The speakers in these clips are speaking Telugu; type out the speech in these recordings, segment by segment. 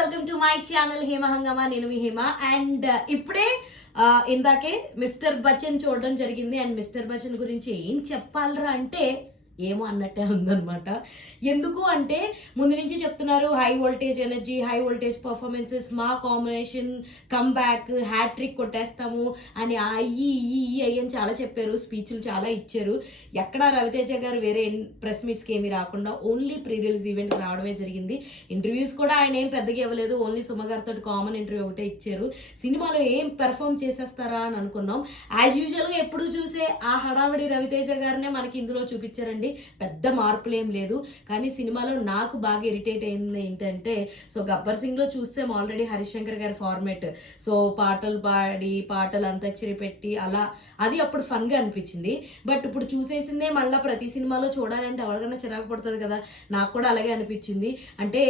Welcome to my channel Hema హంగామా. నేను మీ హేమ. అండ్ ఇప్పుడే ఇందాకే మిస్టర్ బచ్చన్ చూడడం జరిగింది. అండ్ మిస్టర్ బచ్చన్ గురించి ఏం చెప్పాలరా అంటే ఏమో అన్నట్టే ఉందన్నమాట. ఎందుకు అంటే ముందు నుంచి చెప్తున్నారు high voltage energy, high voltage performances, మా కాంబినేషన్ కమ్బ్యాక్, హ్యాట్రిక్ కొట్టేస్తాము అని అయ్యని చాలా చెప్పారు. స్పీచ్లు చాలా ఇచ్చారు. ఎక్కడ రవితేజ గారు వేరే ప్రెస్ మీట్స్కి ఏమీ రాకుండా ఓన్లీ ప్రీ రిలీజ్ ఈవెంట్కి రావడమే జరిగింది. ఇంటర్వ్యూస్ కూడా ఆయన ఏం పెద్దగా ఇవ్వలేదు. ఓన్లీ సుమ గారితో కామన్ ఇంటర్వ్యూ ఒకటే ఇచ్చారు. సినిమాలో ఏం పెర్ఫామ్ చేసేస్తారా అని అనుకున్నాం. యాజ్ యూజువల్గా ఎప్పుడు చూసే ఆ హడావిడి రవితేజ గారినే మనకి ఇందులో చూపించారండి. పెద్ద మార్పులు ఏం లేదు. కానీ సినిమాలో నాకు బాగా ఇరిటేట్ అయింది ఏంటంటే, సో గబ్బర్ సింగ్ లో చూస్తే ఆల్రెడీ హరీష్ శంకర్ గారి ఫార్మేట్, సో పాటలు పాడి పాటలు అంతాక్షరి పెట్టి అలా అది అప్పుడు ఫన్ గా అనిపించింది. బట్ ఇప్పుడు చూసేసిందే మళ్ళీ ప్రతి సినిమాలో చూడాలంటే ఎవరికైనా చిరాకు పడుతుంది కదా. నాకు కూడా అలాగే అనిపించింది. అంటే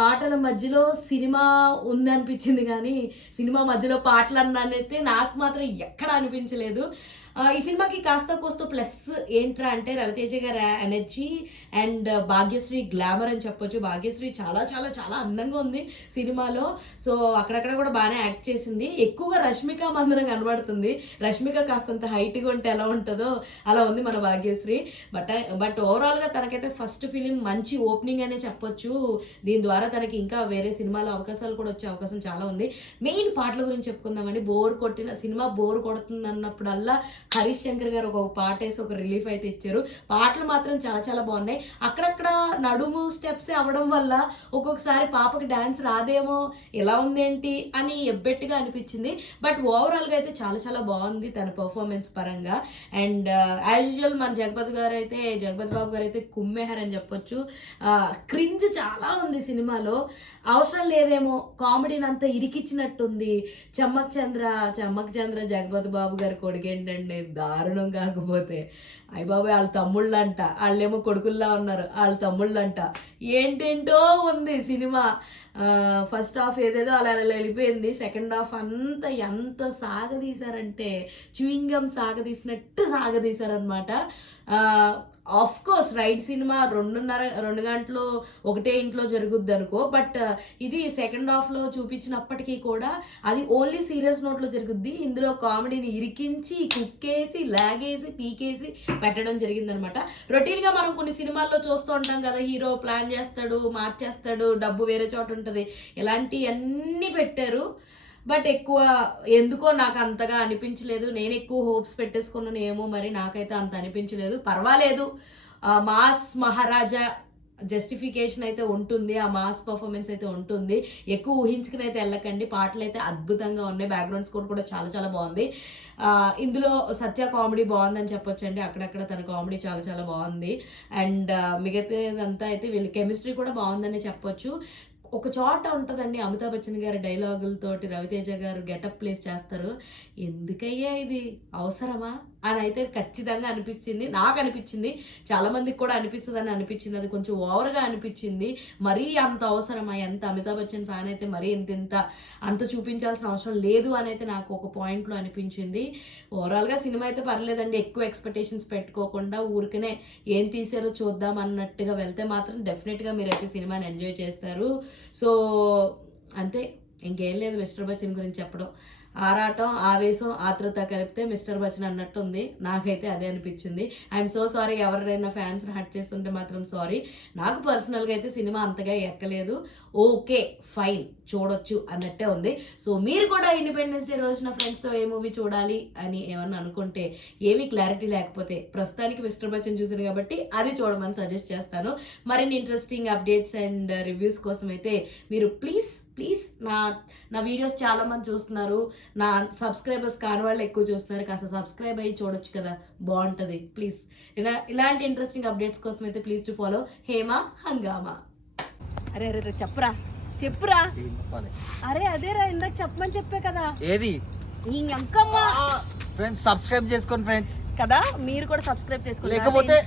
పాటల మధ్యలో సినిమా ఉంది అనిపించింది కానీ సినిమా మధ్యలో పాటలు అన్నైతే నాకు మాత్రం ఎక్కడ అనిపించలేదు. ఈ సినిమాకి కాస్త కోస్త ప్లస్ ఏంట్రా అంటే రవితేజ గారి ఎనర్జీ అండ్ భాగ్యశ్రీ గ్లామర్ అని చెప్పొచ్చు. భాగ్యశ్రీ చాలా చాలా చాలా అందంగా ఉంది సినిమాలో. సో అక్కడక్కడ కూడా బాగానే యాక్ట్ చేసింది. ఎక్కువగా రష్మిక మందరం కనబడుతుంది. రష్మిక కాస్తంత హైట్గా ఉంటే ఎలా ఉంటుందో అలా ఉంది మన భాగ్యశ్రీ. బట్ ఓవరాల్గా తనకైతే ఫస్ట్ ఫిలిం మంచి ఓపెనింగ్ అనే చెప్పొచ్చు. దీని ద్వారా తనకి ఇంకా వేరే సినిమాలో అవకాశాలు కూడా వచ్చే అవకాశం చాలా ఉంది. మెయిన్ పాటల గురించి చెప్పుకుందామని, సినిమా బోర్ కొడుతుంది అన్నప్పుడల్లా హరీష్ శంకర్ గారు ఒక పాట వేసి ఒక రిలీఫ్ అయితే ఇచ్చారు. పాటలు మాత్రం చాలా చాలా బాగున్నాయి. అక్కడక్కడ నడుము స్టెప్స్ అవ్వడం వల్ల ఒక్కొక్కసారి పాపకి డాన్స్ రాదేమో, ఎలా ఉందేంటి అని ఎబ్బెట్టుగా అనిపించింది. బట్ ఓవరాల్గా అయితే చాలా చాలా బాగుంది తన పర్ఫార్మెన్స్ పరంగా. అండ్ యాజ్ యూజువల్ మన జగపతి బాబు గారు అయితే కుమ్మేహర్ అని చెప్పొచ్చు. క్రింజ్ చాలా ఉంది సినిమాలో. అవసరం లేదేమో, కామెడీని అంతా ఇరికిచ్చినట్టుంది. చమ్మక్ చంద్ర జగపతి బాబు గారి కొడుకు ఏంటండి దారుణం. కాకపోతే అయ్య బాబాయ్ వాళ్ళ తమ్ముళ్ళంట, వాళ్ళేమో కొడుకుల్లా ఉన్నారు, వాళ్ళ తమ్ముళ్ళంట. ఏంటేంటో ఉంది సినిమా. ఫస్ట్ హాఫ్ ఏదేదో అలా వెళ్ళిపోయింది. సెకండ్ హాఫ్ అంతా ఎంత సాగదీశారంటే చూయింగం సాగదీసినట్టు సాగదీశారనమాట. ఆఫ్ కోర్స్ రైడ్ సినిమా 2 గంటలు ఒకటే ఇంట్లో జరుగుద్ది అనుకో. బట్ ఇది సెకండ్ హాఫ్లో చూపించినప్పటికీ కూడా అది ఓన్లీ సీరియస్ నోట్లో జరుగుద్ది. ఇందులో కామెడీని ఇరికించి కుక్కేసి లాగేసి పీకేసి పెట్టడం జరిగిందనమాట. రొటీన్గా మనం కొన్ని సినిమాల్లో చూస్తూ ఉంటాం కదా, హీరో ప్లాన్ చేస్తాడు, మార్చేస్తాడు, డబ్బు వేరే చోట ఉంటుంది, ఇలాంటివన్నీ పెట్టారు. బట్ ఎక్కువ ఎందుకో నాకు అంతగా అనిపించలేదు. నేను ఎక్కువ హోప్స్ పెట్టేసుకున్నాను ఏమో, మరి నాకైతే అంత అనిపించలేదు. పర్వాలేదు, మాస్ మహారాజా జస్టిఫికేషన్ అయితే ఉంటుంది, ఆ మాస్ పర్ఫార్మెన్స్ అయితే ఉంటుంది. ఎక్కువ ఊహించుకుని అయితే వెళ్ళకండి. పాటలు అయితే అద్భుతంగా ఉన్నాయి. బ్యాక్గ్రౌండ్ స్కోర్ కూడా చాలా చాలా బాగుంది. ఇందులో సత్య కామెడీ బాగుందని చెప్పొచ్చు అండి. అక్కడక్కడ తన కామెడీ చాలా చాలా బాగుంది. అండ్ మిగతాదంతా అయితే వీళ్ళ కెమిస్ట్రీ కూడా బాగుందని చెప్పొచ్చు. ఒక చోట ఉంటుందండి, అమితాబ్ బచ్చన్ గారి డైలాగులతోటి రవితేజ గారు గెటప్ ప్లేస్ చేస్తారు. ఎందుకయ్యా ఇది అవసరమా అని అయితే ఖచ్చితంగా అనిపించింది. నాకు అనిపించింది, చాలా మందికి కూడా అనిపిస్తుందని అనిపించింది. అది కొంచెం ఓవర్గా అనిపించింది. మరీ అంత అవసరమా? ఎంత అమితాబ్ బచ్చన్ ఫ్యాన్ అయితే మరీ అంత చూపించాల్సిన అవసరం లేదు అని అయితే నాకు ఒక పాయింట్లో అనిపించింది. ఓవరాల్గా సినిమా అయితే పర్లేదండి. ఎక్కువ ఎక్స్పెక్టేషన్స్ పెట్టుకోకుండా ఊరికనే ఏం తీసారో చూద్దాం అన్నట్టుగా వెళ్తే మాత్రం డెఫినెట్గా మీరైతే సినిమాని ఎంజాయ్ చేస్తారు. సో అంతే, ఇంకేం లేదు మిస్టర్ బచ్చన్ గురించి చెప్పడం. ఆరాటం, ఆవేశం, ఆతృత కలిపితే మిస్టర్ బచ్చన్ అన్నట్టు ఉంది. నాకైతే అదే అనిపించింది. ఐఎమ్ సో సారీ, ఎవరైనా ఫ్యాన్స్ హర్ట్ చేస్తుంటే మాత్రం సారీ. నాకు పర్సనల్గా అయితే సినిమా అంతగా ఎక్కలేదు. ఓకే ఫైన్, చూడొచ్చు అన్నట్టే ఉంది. సో మీరు కూడా ఇండిపెండెన్స్ డే రోజున ఫ్రెండ్స్తో ఏ మూవీ చూడాలి అని ఏమన్నా అనుకుంటే, ఏమీ క్లారిటీ లేకపోతే, ప్రస్తుతానికి మిస్టర్ బచ్చన్ చూసారు కాబట్టి అది చూడమని సజెస్ట్ చేస్తాను. మరిన్ని ఇంట్రెస్టింగ్ అప్డేట్స్ అండ్ రివ్యూస్ కోసం అయితే మీరు ప్లీజ్ నా వీడియోస్ చాలా మంది చూస్తున్నారు. నా సబ్స్క్రైబర్స్ కాని వాళ్ళు ఎక్కువ చూస్తున్నారు. కాస్త సబ్స్క్రైబ్ అయ్యి చూడొచ్చు కదా, బాగుంటుంది. ప్లీజ్ ఇలాంటి ఇంట్రెస్టింగ్ అప్డేట్స్ కోసం అయితే ప్లీజ్ టు ఫాలో హేమ హంగామా. అరే చెప్పురా. అరే అదేరా, ఇందాక చెప్పమని చెప్పే కదా. ఏది ఫ్రెండ్స్ సబ్స్క్రైబ్ చేసుకోండి ఫ్రెండ్స్ కదా. మీరు కూడా సబ్స్క్రైబ్ చేసుకోండి, లేకపోతే